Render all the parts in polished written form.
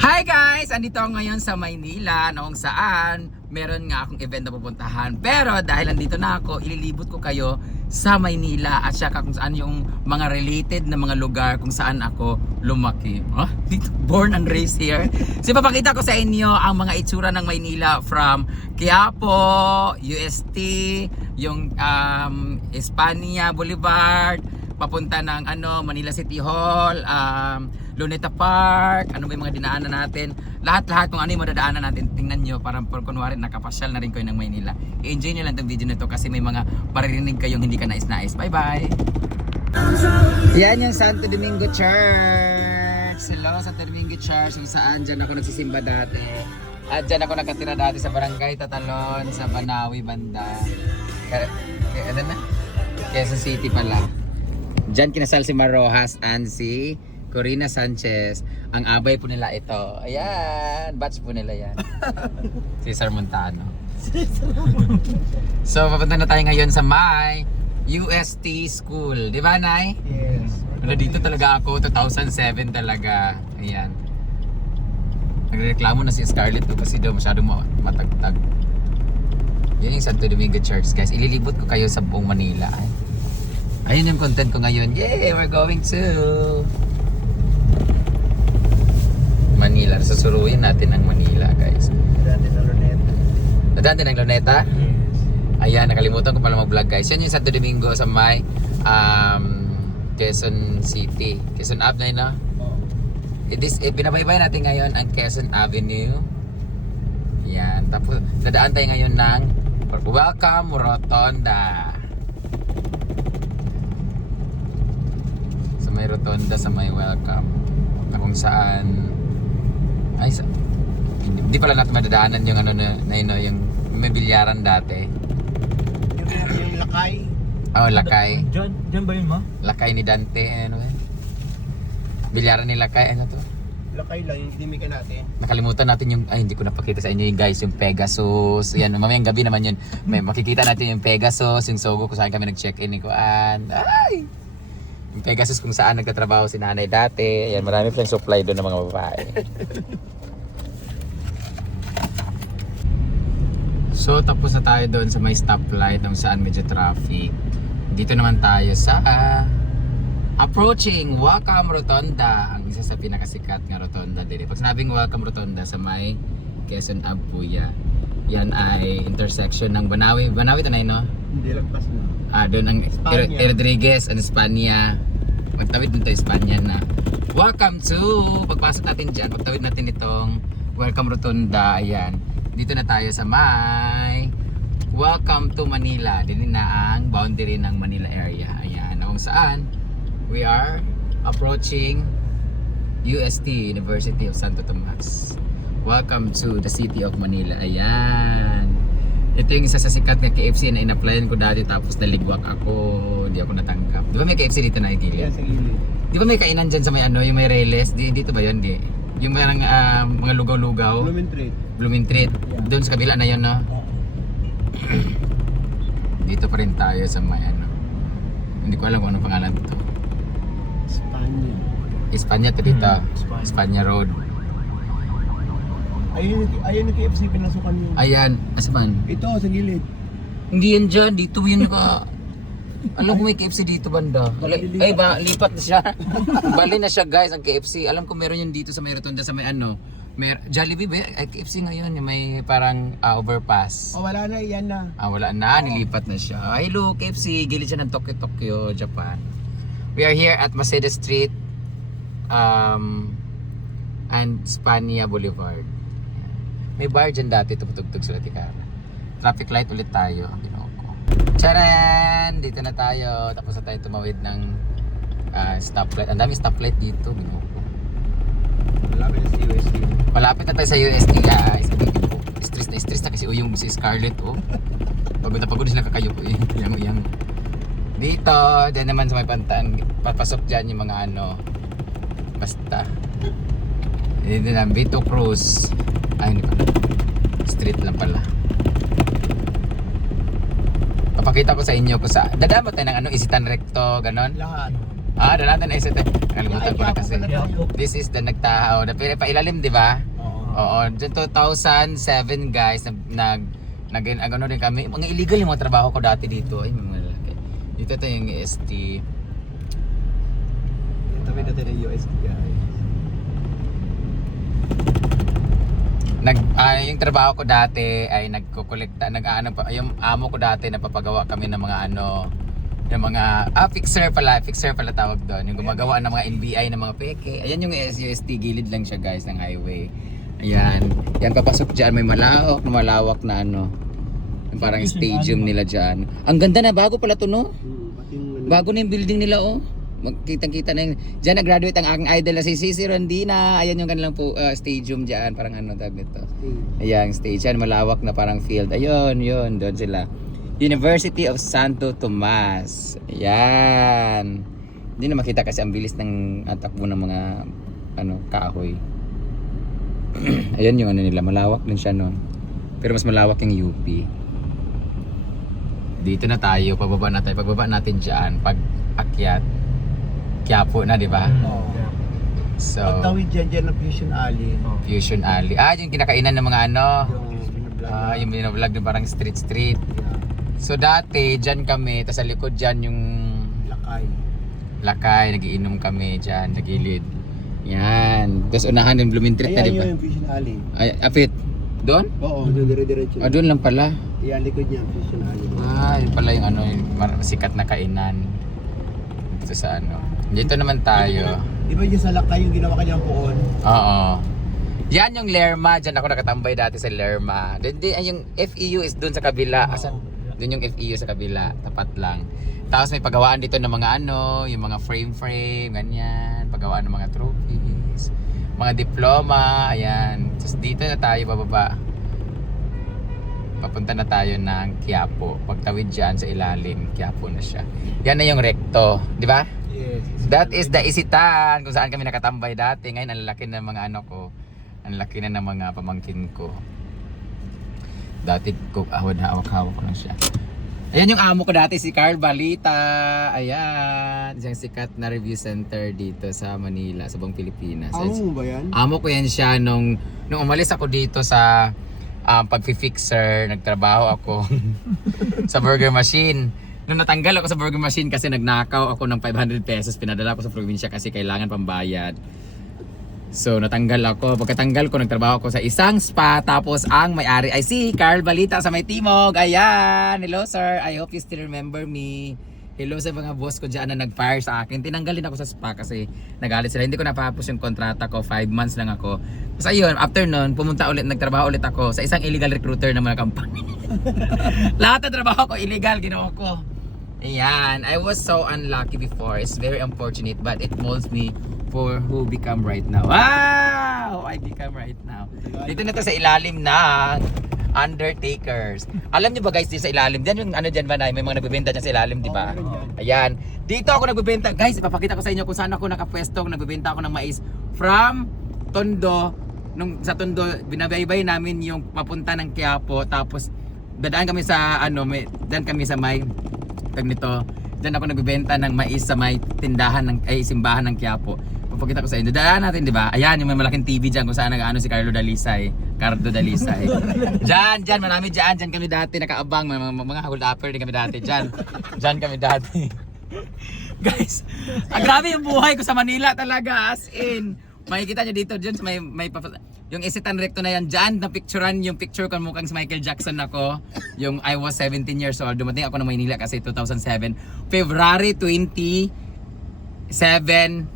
Hi guys! Andito ako ngayon sa Maynila noong saan meron nga akong event na pupuntahan. Pero dahil andito na ako, ililibot ko kayo sa Maynila at saka kung saan yung mga related na mga lugar kung saan ako lumaki. Born and raised here. So papakita ko sa inyo ang mga itsura ng Maynila from Quiapo, UST, yung Espanya Boulevard, papunta ng Manila City Hall, Luneta Park, ano ba yung mga dinaanan natin, lahat-lahat kung ano yung madadaanan natin, tingnan nyo, parang kunwari nakapasyal na rin kayo ng Maynila. I-enjoy nyo lang itong video na to kasi may mga paririnig kayong hindi ka nais-nais. Bye bye! Yan yung Santo Domingo Church. Hello, Santo Domingo Church, kung saan dyan ako nagsisimba dati. At dyan ako nakatira dati sa Barangay Tatalon, sa Banawi banda. Ano na? Quezon City pala. Diyan kinasal si Marojas and si Corina Sanchez. Ang abay po nila ito. Ayan, batch po nila yan. Cesar Montano. So, papunta na tayo ngayon sa may UST School. Di ba, Nay? Yes. Dito talaga ako, 2007 talaga. Ayan. Nagreklamo na si Scarlett kasi daw masyado matagtag. Yun yung Santo Domingo Church, guys. Ililibot ko kayo sa buong Manila. Ayun yung content ko ngayon. Yay! We're going to Manila. Susuruin natin ang Manila, guys. Dati sa Luneta. Nadaan din ang Luneta? Yes. Ayan, nakalimutan ko pala mag-vlog, guys. Yan yung Santo Domingo sa may Quezon City. Quezon Avenue, no? Binabaybay natin ngayon ang Quezon Avenue. Yan. Tapos, dadaan tayo ngayon ng Welcome Rotonda. Sa may Rotonda, sa may Welcome. Na kung saan hindi pala natin madadaanan yung yung may bilyaran dati. Yung Lakay. Oh, Lakay. Diyan ba yun, ma? Lakay ni Dante, bilyaran ni Lakay, ano to? Lakay lang, yung gimikan natin. Nakalimutan natin yung, hindi ko napakita sa inyo yung guys, yung Pegasus. Yan, mamayang gabi naman yun. May makikita natin yung Pegasus, yung Sogo kung saan kami nag-check-in ni Kuan. Ay! Yung Pegasus kung saan nagtatrabaho si nanay dati. Ayan, marami pa yung supply doon ng mga babae. So, tapos na tayo doon sa may stoplight kung saan medyo traffic. Dito naman tayo sa approaching Welcome Rotonda, ang isa sa pinakasikat nga rotonda din. Pag sinabing Welcome Rotonda sa may Quezon Ave po yan. Yan ay intersection ng Banawi. Banawi ito na no? Hindi lagpas na. Doon ang Rodriguez and Espanya. Magtawid dun tayo Espanya na. Welcome to, pagpasok natin dyan, pagtawid natin itong Welcome Rotonda. Ayan. Dito na tayo sa may Welcome to Manila. Din na ang boundary ng Manila area. Ayan. Kung saan we are approaching UST, University of Santo Tomas. Welcome to the city of Manila. Ayan. Ito yung isa sa sikat na KFC na in-applyan ko dati tapos naligwak ako. Hindi ako natanggap. Di ba may KFC dito na igilid? Yes, sa gilid. Di ba may kainan dyan sa may yung may reles? Dito ba yun? Di. Yung parang mga lugaw-lugaw. Blooming Treat. Yeah. Doon sa kabila na yun, no? Dito pa rin tayo sa may Hindi ko alam kung anong pangalan ito. Espanya. Espanya to dito. Espanya. Espanya Road. Ayun yung KFC pinasukan yun. Ayan. Asaman? Ito, sa gilid. Hindi yan dyan. Dito yun ka. Alam ko may KFC dito banda. Ay ba, lipat na siya. Bali na siya guys ang KFC. Alam ko meron yun dito sa may rotonda sa may Jollibee ba? Ay, KFC ngayon yung may parang overpass. Oh, wala na, yan na. Wala na, nilipat na siya. Hello KFC, gilid siya ng Tokyo, Japan. We are here at Mercedes Street and Espanya Boulevard. May bar dyan dati, tumutugtog sila tikara. Traffic light ulit tayo. Charan! Dito na tayo. Tapos na tayo tumawid ng stoplight. Ang dami stoplight dito. Malapit na sa UST. Malapit na tayo sa UST guys. Stress na kasi yung si Scarlett. Pagod na pagod sila kakayo ko. Yang. Dito. Diyan naman sa may pantaan. Papasok dyan yung mga basta. Dito na. Vito Cruz. Ay hindi pala. Street lang pala. Papakita ko sa inyo kung sa dadaan tayo ng Isitan Recto, ganon. Lahat. Dala natin na isip. Kalimutan ko na kasi. This is the nagtahaw. Pailalim, di ba? Oo. Dyan 2007 guys, ano din kami. Mga illegal yung mga trabaho ko dati dito. Ay, mga lalaki. Dito ito yung ST. Tabi natin ng USDI. Yung trabaho ko dati ay nagko-kolekta, yung amo ko dati napapagawa kami ng mga yung mga fixer pala tawag doon, yung gumagawa ng mga NBI ng mga peke. Ayan yung SUST, gilid lang siya guys ng highway. Ayan, yan papasok diyan, may malawak na yung parang stadium nila diyan. Ang ganda na, bago pala to, no? Bago na yung building nila, oh. Magkitang-kita na yung diyan nag-graduate ang aking idol na si Cici Rondina. Ayan yung kanilang stadium diyan, parang tawag nito. Ayan, stage yan, malawak na parang field. Ayun, yun, doon sila. University of Santo Tomas. Ayan. Hindi na makita kasi ang bilis ng takbo ng mga kahoy. Ayan yung nila, malawak din siya noon. Pero mas malawak yung UP. Dito na tayo, pagbaba natin diyan, pag akyat Quiapo na, di ba? Oo. So, pagtawid dyan ng Fusion Alley. Fusion Alley. Yung kinakainan ng mga Yung yung binablog din parang street. Yeah. So dati, dyan kami, tapos sa likod dyan yung lakay, nagiinom kami dyan, sa gilid. Yan. Tapos unahan yung Blooming Treat na, di ba? yung Fusion Alley. Apit. Doon? Oo, dire-diretso. Doon lang pala. Yan, likod niya, Fusion Alley. Yun pala yung yung sikat na kainan. Dito sa Dito naman tayo. Di ba yung sa lakay yung ginawa kanyang puon? Oo. Yan yung Lerma. Diyan ako nakatambay dati sa Lerma. Yung FEU is dun sa kabila. Asan? Dun yung FEU sa kabila. Tapat lang. Tapos may paggawaan dito ng mga yung mga frame, ganyan. Paggawaan ng mga trophies. Mga diploma. Ayan. Tapos dito na tayo bababa. Papunta na tayo ng Quiapo. Pagtawid dyan sa ilalim, Quiapo na siya. Yan na yung recto. Di ba? Yes. That is the Isitan, kung saan kami nakatambay dati. Ngayon ang laki na mga ang laki na ng mga pamangkin ko. Dati hawak-hawak ko lang siya. Ayan yung amo ko dati, si Carl Balita. Ayan, isang sikat na review center dito sa Manila, sa buong Pilipinas. Amo mo ba yan? Amo ko yan siya nung umalis ako dito sa pag-fixer, nagtrabaho ako sa burger machine. Nung natanggal ako sa burger machine kasi nagnakaw ako ng 500 pesos, pinadala ko sa probinsya kasi kailangan pambayad. So natanggal ako. Pagkatanggal ko, nagtrabaho ako sa isang spa. Tapos ang may-ari ay si Carl Balita sa May Timog. Ayan! Hello sir, I hope you still remember me. Hello sa mga boss ko dyan na nag-fire sa akin. Tinanggal din ako sa spa kasi nagalit sila. Hindi ko napapos yung kontrata ko, 5 months lang ako. Tapos ayun, after nun, nagtrabaho ulit ako sa isang illegal recruiter ng mga company. Lahat ng trabaho ko, illegal, ginawa ko. Ayan, I was so unlucky before. It's very unfortunate, but it molds me for who become right now. Wow! I become right now. Dito na to sa ilalim ng Undertakers. Alam niyo ba guys, dito sa ilalim, diyan yung dyan ba na may mga nagbebenta dyan sa ilalim, di ba? Ayan. Dito ako nagbebenta. Guys, ipapakita ko sa inyo kung saan ako nakapwesto. Nagbebenta ako ng mais from Tondo. Sa Tondo, binabaybay namin yung papunta ng Quiapo. Tapos dadaan kami sa dyan kami sa may nito. Diyan ako nagbebenta ng mais sa may tindahan simbahan ng Quiapo. Papakita ko sa inyo. Daan natin, di ba? Ayan, yung may malaking TV dyan kung saan si Cardo Dalisay. Diyan, marami dyan. Diyan kami dati nakaabang. Mga hold upper din kami dati. Diyan kami dati. Guys, grabe yung buhay ko sa Manila talaga. As in, makikita nyo dito dyan yung Isitan Recto na yan dyan, na-picturean yung picture ko mukhang si Michael Jackson ako. Yung I was 17 years old. Dumating ako ng Maynila kasi 2007. February 27,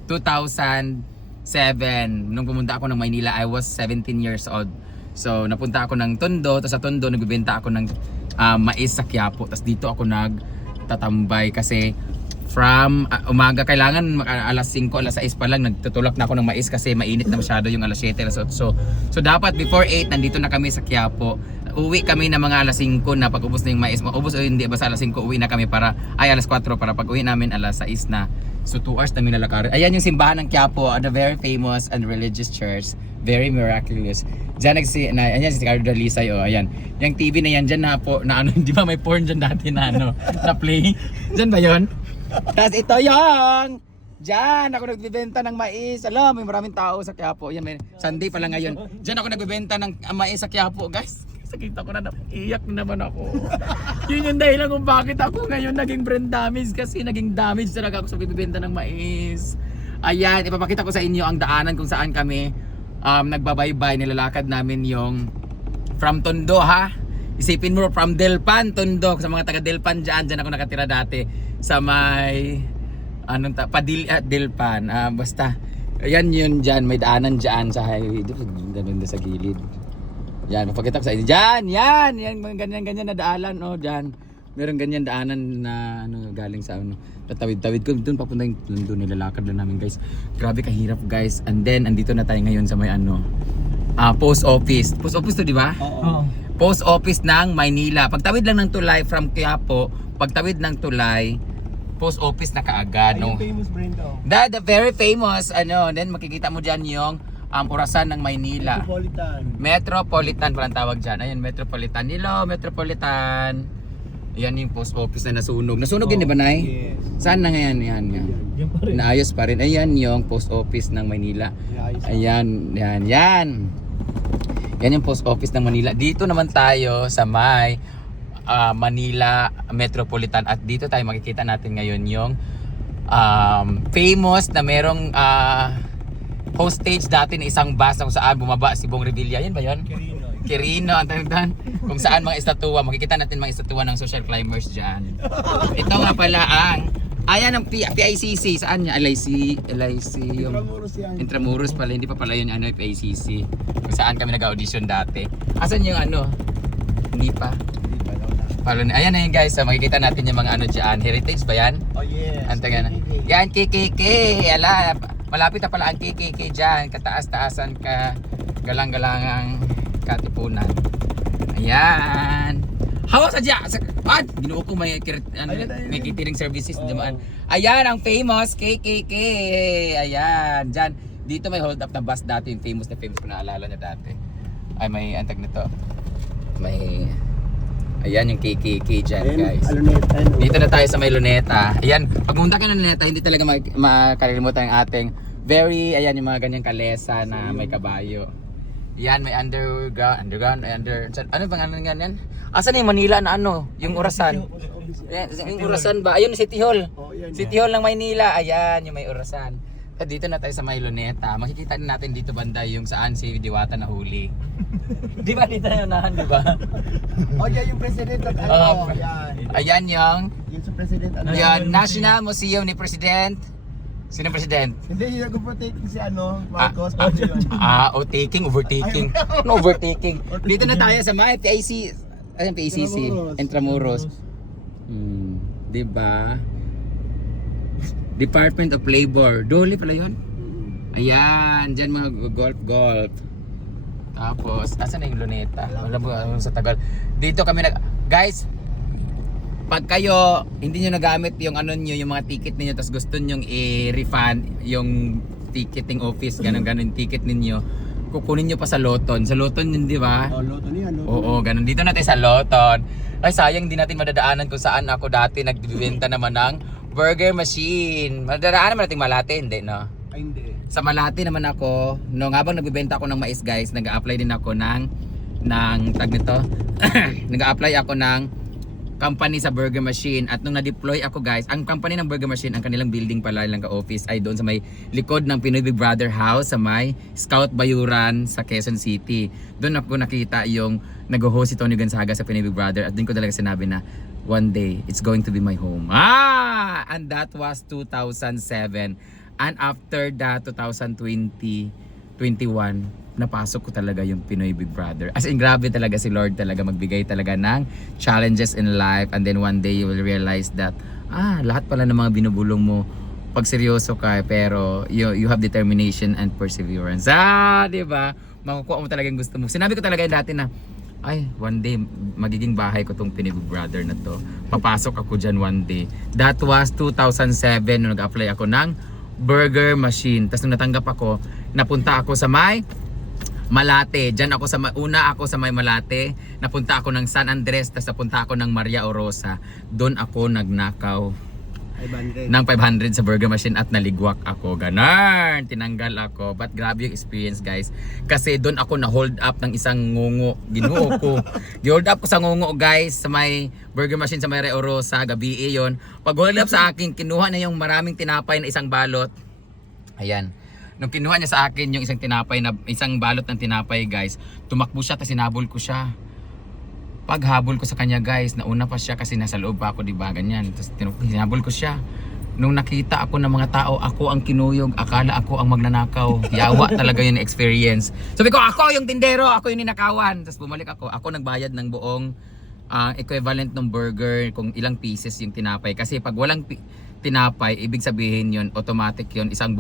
2007. Nung pumunta ako ng Maynila, I was 17 years old. So napunta ako ng Tondo. Tapos sa Tondo, nagbibenta ako ng mais sa Quiapo. Tapos dito ako nagtatambay kasi from umaga, kailangan alas 5, alas 6 pa lang nagtutulak na ako ng mais kasi mainit na masyado yung alas 7, alas 8. So dapat before 8 nandito na kami sa Quiapo. Uwi kami ng mga alas 5 na pag ubos na yung mais. Ubos o hindi, basta alas 5 uwi na kami alas 4 para pag uwi namin alas 6 na. So 2 hours namin lalakarin. Ayan yung simbahan ng Quiapo, the very famous and religious church. Very miraculous. Diyan ayan si Cardo Dalisay, ayan. Yung TV na yan dyan di ba may porn dyan dati na na play? Diyan ba yun? Tapos ito yung Diyan ako nagbebenta ng mais. Alam, may maraming tao sa Quiapo. Yan, may Sunday pala ngayon. Diyan ako nagbebenta ng mais sa Quiapo, guys. Sakita ko na iyak naman ako. Yun yung dahilan kung bakit ako ngayon naging brain damage kasi naging damage talaga ako sa pagbebenta ng mais. Ayan, ipapakita ko sa inyo ang daanan kung saan kami nagbabaybay, nilalakad namin yung from Tondo ha. Isipin mo from Delpan, Tondo. Sa mga taga Delpan dyan ako nakatira dati. Sa may Delpan. Basta, ayan yun dyan. May daanan dyan sa highway. Ganun sa gilid. Yan, mapakita ko sa inyo. Dyan, yan. Yan, ganyan-ganyan na daalan. Oh, dyan. Meron ganyan daanan na galing sa tatawid-tawid ko. Doon papunta yung doon nilalakad lang namin guys. Grabe kahirap guys. And then, andito na tayo ngayon sa may post office. Post office to, di ba? Oo. Post office ng Maynila. Pagtawid lang ng tulay from Quiapo, pagtawid ng tulay, post office na kaagad. Ay, No? yung famous brand daw. The very famous, then makikita mo dyan yung orasan ng Maynila. Metropolitan palang tawag dyan. Ayan, Metropolitan. Hello, Metropolitan. Ayan yung post office na nasunog. Nasunog yun, di ba, Nay? Yes. Saan na ngayon? Yan. Yan pa rin. Naayos pa rin. Ayan yung post office ng Maynila. Ayan, yan. Yan yung post office ng Manila. Dito naman tayo sa may Manila Metropolitan. At dito tayo makikita natin ngayon yung famous na merong hostage dati na isang bus na kung saan bumaba si Bong Revilla. Yan ba yun? Quirino, ang tanda. Kung saan mga estatwa. Makikita natin mga estatwa ng social climbers dyan. Ito nga pala ayan ang PICC. Saan niya? LIC yung Intramuros yan. Intramuros pala, hindi pa pala yun PICC. Kung saan kami nag-audition dati. Asan yung Hindi pa. Ayan na yun guys, makikita natin yung mga dyan. Heritage ba yan? Oh yes. Antaga na. Yan, KKK. Ala, malapit na pala ang KKK dyan. Kataas-taasan ka. Galang-galangang katipunan. Ayan. Hawa sa dyan! Ginuo ko may catering services naman. Ayan ang famous KKK. Ayan, dyan. Dito may hold up na bus dati, yung famous na famous ko naalala niya dati. Ay may antag nito. Ayan yung KKK dyan guys. Dito na tayo sa may Luneta. Ayan, pag pumunta ka ng Luneta, hindi talaga makalimutan yung ating ayan yung mga ganyang kalesa na may kabayo. Yan, may underground, ano bang yan? Asan yung Manila na yung orasan? Yung orasan ba? Ayun, City Hall. City Hall ng Maynila. Ayan, yung may orasan. At dito na tayo sa may Luneta. Makikita natin dito banda yung saan si Diwata nahuli. Di ba dito na unahan, di ba? Oh, yan yung president at Ayan yung sa president yan, National Museum ni President. Sino President? Hindi, yung nag-overtaking si Marcos. Overtaking. No overtaking. Dito na tayo sa may PIC. Ayun, PICC. Intramuros. Diba? Department of Labor. Dole pala yun? Ayan, dyan mga golf. Tapos, asan na yung Luneta? Wala mo sa Tagal. Dito kami guys, pag kayo hindi nyo nagamit yung yung mga ticket ninyo, tapos gusto nyo i-refund yung ticketing office, ganun ticket ninyo, kukunin nyo pa sa Loton. Sa Loton yun, di ba? Loton yan. Oo, ganun. Dito natin sa Loton. Ay, sayang di natin madadaanan kung saan ako dati nagbibenta naman ng burger machine. Madadaanan naman natin Malate, hindi, no? Ay, hindi. Sa Malate naman ako, habang nagbibenta ako ng mais guys, nag-a-apply din ako ng tag nito. Nag-a-apply ako ng company sa burger machine, at nung na-deploy ako guys, ang company ng burger machine, ang kanilang building pala, lang ka-office ay doon sa may likod ng Pinoy Big Brother House sa may Scout Bayuran sa Quezon City. Doon ako nakita yung nag-host si Tony Gonzaga sa Pinoy Big Brother, at doon ko talaga sinabi na one day it's going to be my home. And that was 2007, and after that 2021 napasok ko talaga yung Pinoy Big Brother. As in, grabe talaga si Lord talaga magbigay talaga ng challenges in life, and then one day you will realize that lahat pala ng mga binubulong mo pag seryoso ka, pero you have determination and perseverance. Di ba? Makukuha mo talaga yung gusto mo. Sinabi ko talaga yung dati na one day magiging bahay ko tong Pinoy Big Brother na to. Papasok ako dyan one day. That was 2007 nung nag-apply ako ng burger machine. Tapos nung natanggap ako, napunta ako sa may Malate. Diyan ako una ako sa may Malate. Napunta ako ng San Andres, tapos napunta ako ng Maria Orosa. Doon ako nagnakaw. ng 500 sa burger machine at naligwak ako. Ganon, tinanggal ako. But grabe yung experience guys. Kasi doon ako na hold up ng isang ngungo. Ginuo ko. Gi-hold up ko sa ngungo guys sa may burger machine sa may Reorosa. Gabi yon. Pag hold up sa akin, kinuha na yung maraming tinapay na isang balot. Ayan. Nung kinuha niya sa akin yung isang balot ng tinapay guys, tumakbo siya tapos sinabol ko siya. Paghabol ko sa kanya guys, nauna pa siya kasi nasa loob pa ako, diba? Ganyan. Tapos hinabol ko siya. Nung nakita ako ng mga tao, ako ang kinuyog, akala ako ang magnanakaw. Yawa talaga yung experience. Sabi ko, ako yung tindero, ako yung ninakawan. Tapos bumalik ako nagbayad ng buong equivalent ng burger, kung ilang pieces yung tinapay. Kasi pag walang tinapay, ibig sabihin yun, automatic yun, isang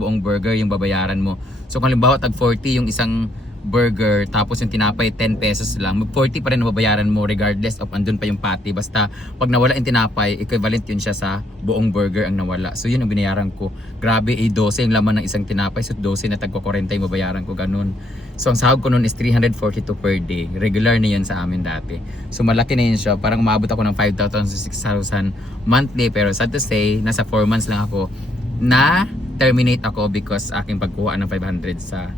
buong burger yung babayaran mo. So kung halimbawa tag 40 yung isang burger, tapos yung tinapay 10 pesos lang, 40 pa rin mababayaran mo regardless of andun pa yung patty. Basta pag nawala yung tinapay, equivalent yun siya sa buong burger ang nawala. So yun ang binayaran ko. Grabe, 12 yung laman ng isang tinapay, so 12 na tagko 40 yung mabayaran ko, ganun. So ang sahod ko nun is 342 per day. Regular na yun sa amin dati. So malaki na yun siya, parang umabot ako ng 5,000 to 6,000 monthly. Pero sad to say, nasa 4 months lang ako na terminate ako because aking pagkuha ng 500 sa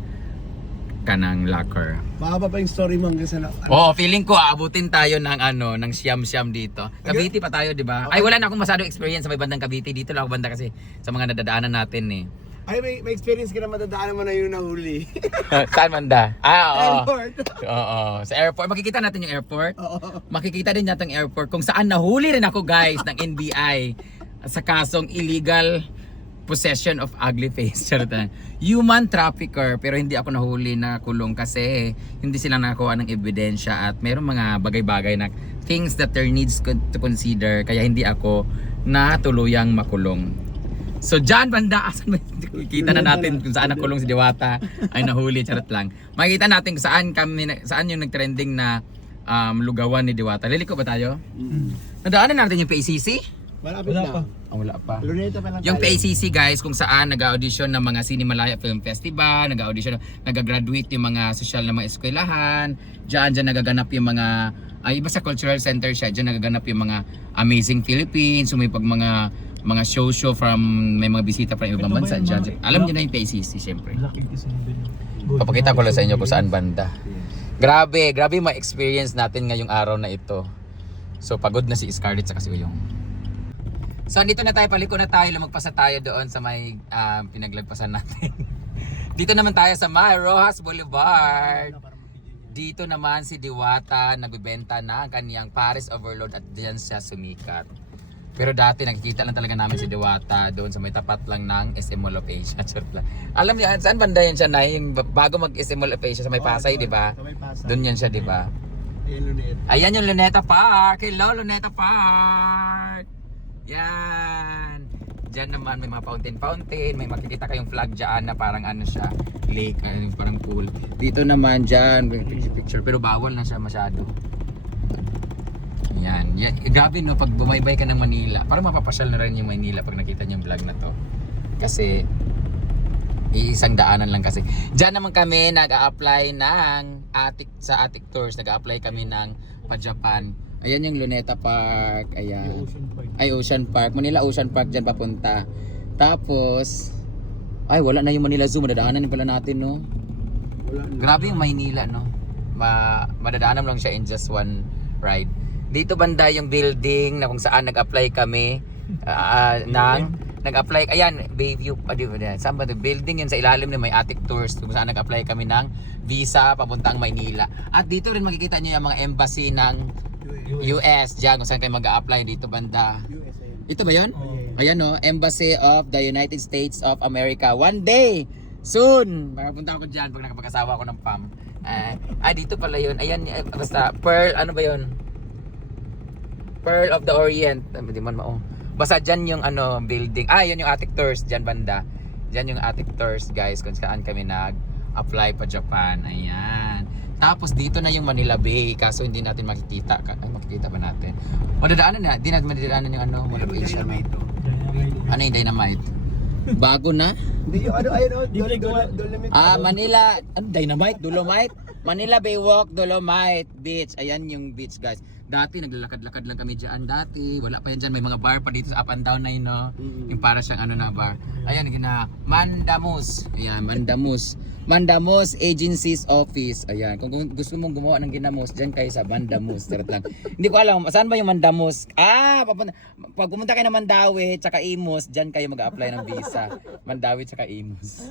kanang locker. Mahaba pa yung story mo hanggang sa Oo, feeling ko aabutin tayo ng ng siyam-siyam dito. Cavite pa tayo, 'di ba? Ay, wala na akong masyadong experience sa may bandang Cavite. Dito lang ako banda kasi sa mga nadadaanan natin eh. Ay, may experience ka na matadaanan mo na yung nahuli. Saan banda? Oo. Airport. Oo, sa airport. Makikita natin yung airport. Oo. Makikita din natin yung airport kung saan nahuli rin ako guys ng NBI sa kasong illegal possession of ugly face. Human trafficker, pero hindi ako nahuli na kulong kasi hindi sila nakakuha ng ebidensya at mayroong mga bagay-bagay na things that there needs to consider, kaya hindi ako na tuluyang makulong. So dyan banda, kita na natin kung saan nakulong si Diwata ay nahuli, charot lang. Makikita natin kung saan yung nagtrending na lugawan ni Diwata. Liliko ba tayo? Nadaanan natin yung PACC? Malapit na. Wala pa. Luneta pa lang Yung tayo. PACC guys, kung saan nag-audition ng mga Cinemalaya Film Festival, nag-audition, nag-graduate yung mga social na mga eskwelahan, dyan nagaganap yung mga, iba sa cultural center siya, dyan nagaganap yung mga Amazing Philippines, so may pag mga show from, may mga bisita from ibang bansa dyan. Alam niyo na yung PACC syempre. Papakita ko lang sa inyo kung saan banda. Grabe yung ma-experience natin ngayong araw na ito. So pagod na si Scarlett sa kasi Uyong. So dito na tayo, paliko na tayo, lumagpas na tayo doon sa may pinaglagpasan natin. Dito naman tayo sa may Rojas Boulevard. Dito naman si Diwata nagbebenta na kaniyang Paris Overload at diyan siya sumikat. Pero dati nakikita lang talaga namin si Diwata doon sa may tapat lang ng SM Mall of Asia. Alam niyo saan banda yan siya na yung bago mag SM Mall of Asia sa may Pasay, di ba? Sa may Pasay. Doon yan siya, di ba? Ayan, Luneta. Ayan yung Luneta Park. Hello, Luneta Park. Yan. Diyan naman may mga fountain. May makikita kayong flag dyan na parang ano siya, lake, parang pool. Dito naman dyan, picture. Pero bawal na siya masyado. Yan. Grabe no, pag bumaybay ka ng Manila, parang mapapasyal na rin yung Manila pag nakita niyo yung vlog na to. Kasi isang daanan lang kasi. Diyan naman kami nag-a-apply ng sa Attic Tours. Nag-a-apply kami ng pa-Japan. Ayan yung Luneta Park. Ayan. Ay, Ocean Park. Manila Ocean Park dyan papunta. Tapos, ay wala na yung Manila Zoo. Madadaanan din pala natin, no? Wala na. Grabe yung Maynila, no? Madadaanan lang siya in just one ride. Dito banda yung building na kung saan nag-apply kami nag-apply, ayan, Bayview, saan ba the building yun sa ilalim na may Attic Tours kung saan nag-apply kami ng visa papuntang Maynila. At dito rin makikita nyo yung mga embassy ng US dyan kung saan kayo mag-a-apply dito banda. Ito ba yun? Ayan no, Embassy of the United States of America. One day, soon, makapunta ako dyan pag nakapag-asawa ako ng PAM. Dito pala yun. Ayan, basta Pearl, ano ba yun? Pearl of the Orient. Hindi man mao. Basta dyan yung building. Yun yung Attic Tours dyan banda. Dyan yung Attic Tours guys kung saan kami nag-apply pa Japan. Ayan. Tapos dito na yung Manila Bay, kaso hindi natin makikita. Makikita ba natin? Madadaanan na, di natin madadaanan yung Manila Bay siya. Ano yung Dynamite? Bago na? Hindi yung Dolomite. Manila, Dynamite, Dolomite? Manila Bay Walk, Dolomite Beach. Ayan yung beach guys. Dati naglalakad-lakad lang kami diyan dati. Wala pa yan diyan, may mga bar pa dito sa up and down na yun, no. Yung para siyang ano na bar. Ayan, gina Mandamus. Ayan, Mandamus. Mandamus Agencies Office. Ayan, kung gusto mong gumawa ng ginamos, diyan kayo sa Mandamus. Charot lang. Hindi ko alam saan ba yung Mandamus. Pag pumunta kayo ng Mandawi tsaka Imus, diyan kayo mag-a-apply ng visa. Mandawi tsaka Imus.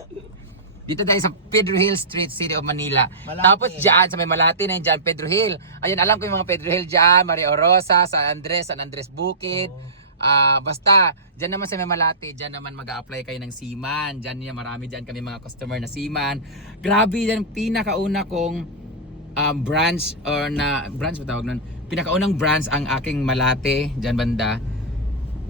Dito tayo sa Pedro Hill Street, City of Manila. Malate. Tapos dyan, sa may Malate na yun dyan, Pedro Hill. Ayan, alam ko yung mga Pedro Hill dyan, Maria Orosa, San Andres Bukid. Basta, dyan naman sa may Malate, dyan naman mag-a-apply kayo ng seaman. Dyan niya, marami dyan kami mga customer na seaman. Grabe, yan pinakauna kong branch or na, branch ba tawag nun? Pinakaunang branch ang aking Malate, dyan banda.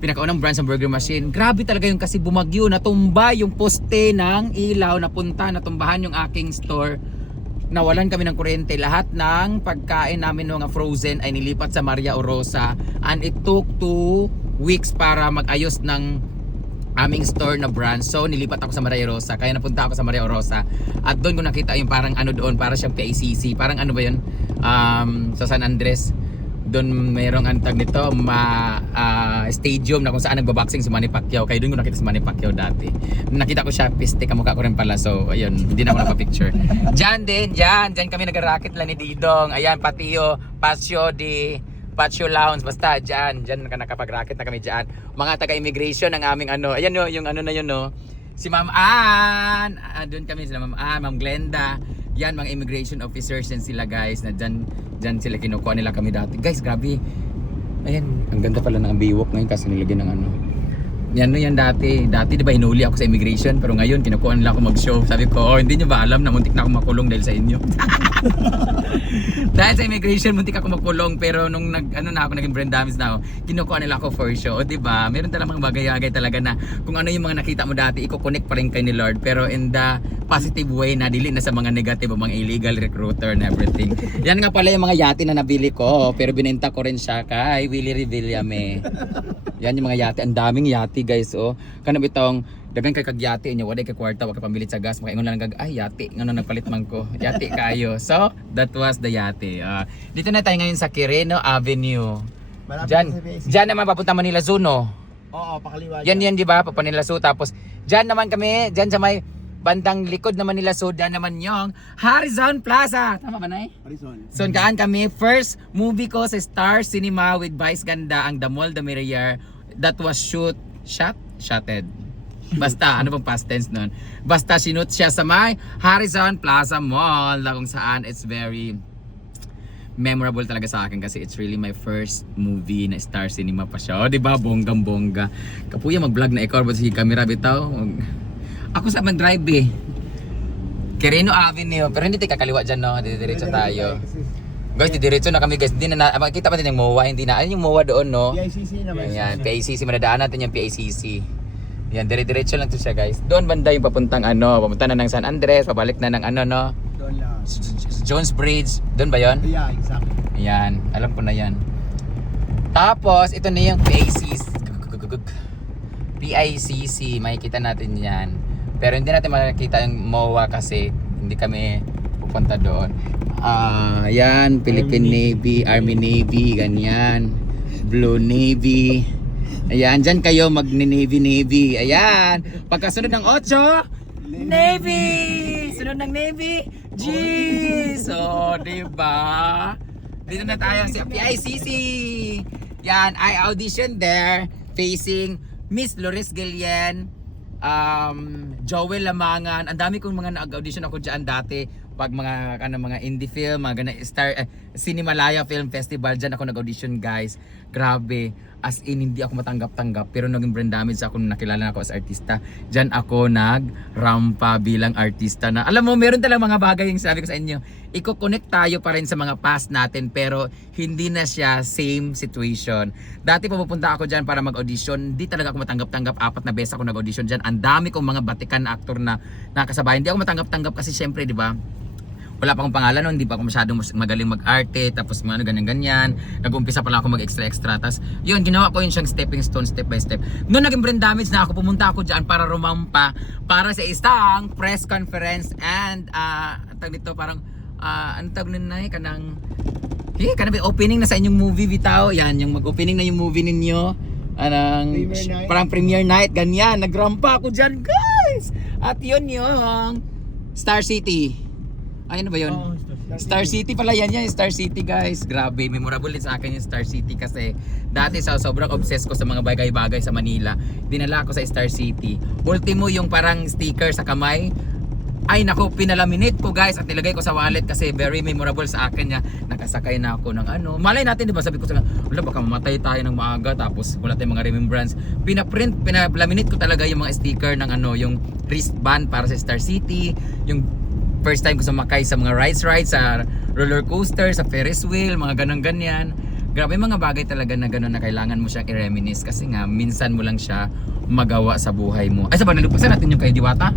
Pinakaunang branch ng Burger Machine. Grabe talaga yung kasi bumagyo, natumba yung poste ng ilaw, natumbahan yung aking store. Nawalan kami ng kuryente. Lahat ng pagkain namin ng mga frozen ay nilipat sa Maria Orosa. And it took 2 weeks para mag-ayos ng aming store na branch. So nilipat ako sa Maria Orosa. Kaya napunta ako sa Maria Orosa. At doon ko nakita yung parang ano doon, para siyang PACC. Parang ano ba yun? Sa San Andres. Doon mayroong antag nito, stadium na kung saan nagbaboxing si Manny Pacquiao. Kaya doon ko nakita si Manny Pacquiao dati. Nakita ko siya, piste, kamukha ko rin pala. So, ayun, hindi na ako napapicture. Diyan kami nag-racket lang ni Didong. Ayan, Patio Lounge. Basta, diyan nakapag-racket na kami diyan. Mga taga-immigration ng aming ano. Ayan yung ano na yun, no. Si Ma'am Ann. Doon kami sila Ma'am Ann, Ma'am Glenda. Yan, mga immigration officers yan sila guys, na dyan sila kinukuha nila kami dati. Guys, grabe. Ayan, ang ganda pala ng biwok ngayon kasi nilagyan ng ano. Yan dati. Dati diba hinuli ako sa immigration, pero ngayon kinukuha nila ako mag-show. Sabi ko, hindi nyo ba alam na muntik na ako makulong dahil sa inyo? Dahil sa immigration, muntik ako makulong, pero nung naging brand damage na ako, kinukuha nila ako for show. O diba, meron talagang mga bagay-bagay talaga na kung ano yung mga nakita mo dati, i-connect pa rin kay ni Lord, pero in the positive way na dili na sa mga negative o mga illegal recruiter and everything. Yan nga pala yung mga yate na nabili ko, pero binenta ko rin siya kay Willie Revillame. Yan yung mga yate, ang daming yate guys, oh. Kanang bitong dagan kay kagyate inyo, wala kay kwarta, wala kay pambilit sa gas, makaingon lang yate, ngano nagpalit man ko. Yate kayo. So, that was the yate. Dito na tayo ngayon sa Quirino Avenue. Diyan naman papunta Manila Zoo, no? Oo, pakaliwa. Yan di ba? Papunta Manila Zoo, tapos diyan naman kami, diyan sa may bandang likod na Manila Zoo, diyan naman yung Horizon Plaza. Tama ba, Nay? Horizon. So, kaan kami, first movie ko sa Star Cinema with Vice Ganda, ang The Mall de Merier. That was shotted. Basta, ano bang past tense nun? Basta sinut siya sa may Horizon Plaza Mall, na kung saan it's very memorable talaga sa akin kasi it's really my first movie na Star Cinema pa siya. O, diba? Bonggang-bongga. Kapuya mag-vlog na ikaw, ba't si camera bitaw? Ako sa mag-drive eh. Quirino Avenue, pero hindi tayo kakaliwa dyan, no? Diretso tayo. Guys, diretso na kami guys. Hindi na makita pa din yung MOA, hindi na. Ayun yung MOA doon, no? PICC naman. Ayan, PICC, madadaan natin yung PICC. Yan, diretso lang to siya guys. Doon banda yung papuntang papunta na ng San Andres, pabalik na ng no? Doon lang. Jones Bridge. Doon ba yon? Yeah, exactly. Yan, alam ko na yan. Tapos, ito na yung PICC, makikita natin yan. Pero hindi natin makikita yung MOA kasi hindi kami pupunta doon. Yan, Philippine Navy, Army Navy, ganyan. Blue Navy. Ayan, dyan kayo mag-Navy. Ayan, pagkasunod ng 8, Navy! Sunod ng Navy, G! So, diba? Dito na tayo sa PICC. Yan, I auditioned there facing Miss Loris Guillen, Joel Lamangan. Ang dami kong mga nag-audition ako dyan dati. Pag mga indie film, mga Cinemalaya Film Festival, dyan ako nag-audition guys. Grabe, as in hindi ako matanggap-tanggap, pero naging brand damage ako nung nakilala ako as artista. Dyan ako nag-rampa bilang artista na, alam mo, meron talagang mga bagay yung sabi ko sa inyo, i-connect tayo pa rin sa mga past natin, pero hindi na siya same situation. Dati pupunta ako dyan para mag-audition, hindi talaga ako matanggap-tanggap, 4 na beses ako nag-audition dyan. Ang dami kong mga batikan na aktor na nakasabay. Hindi ako matanggap-tanggap kasi syempre, di ba? Wala pa akong pangalan noon, hindi pa ako masyadong magaling mag-arte, tapos mga ganyan-ganyan. Nag-umpisa pala ako mag-extra. Tapos yun, ginawa ko yun siyang stepping stone, step by step. Noon naging brand damage na ako, pumunta ako dyan para rumampa, para sa isang press conference and, ang tawag nito, parang, ang tawag nito na kanang, Kana ba opening na sa inyong movie bitaw? Yan, yung mag-opening na yung movie ninyo. Anong Premiere night. parang premiere night ganyan. Nagrampa ako diyan, guys. At yun yung Star City. Ay, ano ba yun? Star City pala yan Star City, guys. Grabe, memorable din sa akin yung Star City kasi dati sobrang obsessed ko sa mga bagay-bagay sa Manila. Dinala ko sa Star City. Ultimo yung parang sticker sa kamay. Ay nako, pinalaminate ko, guys, at nilagay ko sa wallet kasi very memorable sa akin niya. Nakasakay na ako ng ano. Malay natin, di ba? Sabi ko sa wala, baka mamatay tayo ng maaga tapos wala tayong mga remembrance. Pinalaminate ko talaga yung mga sticker ng ano, yung wristband para sa Star City, yung first time ko sumakay sa mga rides sa roller coaster, sa Ferris wheel, mga ganun-ganyan. Grabe, mga bagay talaga na ganun na kailangan mo siyang i-reminisce kasi nga minsan mo lang siya magawa sa buhay mo. Ay, sabang nalugpasan natin yung kay Diwata?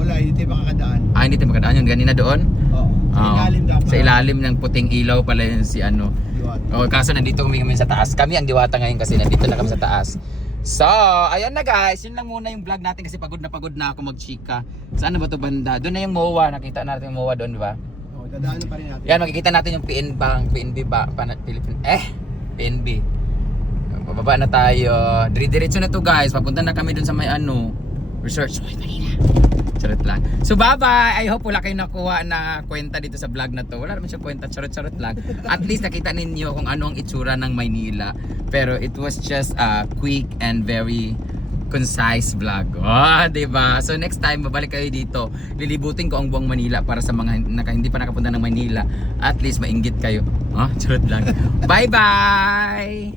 Wala, hindi tayo makakadaan. Hindi tayo makadaan yung ganina doon. Oo. Sa Oo. ilalim dapat. Sa ilalim ng puting ilaw pala yun si ano. Diwata. Kaso nandito kami sa taas. Kami ang Diwata ngayon kasi nandito na kami sa taas. So, ayan na, guys. Yun lang muna yung vlog natin kasi pagod na ako magchika. Saan na ba to banda? Doon na yung MOA. Nakita natin yung MOA doon, di ba? Oo, dadaanan pa rin natin. Yan, makikita natin yung PNB ba? PNB. Bababa na tayo. Diretso na to, guys. Papunta na kami doon sa may ano, research. Charot lang. So bye-bye! I hope wala kayong nakuha na kwenta dito sa vlog na to. Wala naman siya kwenta, charot-charot lang. At least nakita ninyo kung ano ang itsura ng Maynila. Pero it was just a quick and very concise vlog. Diba? So next time, babalik kayo dito. Lilibutin ko ang buong Manila para sa mga hindi pa nakapunta ng Manila. At least mainggit kayo. Charot lang. Bye-bye!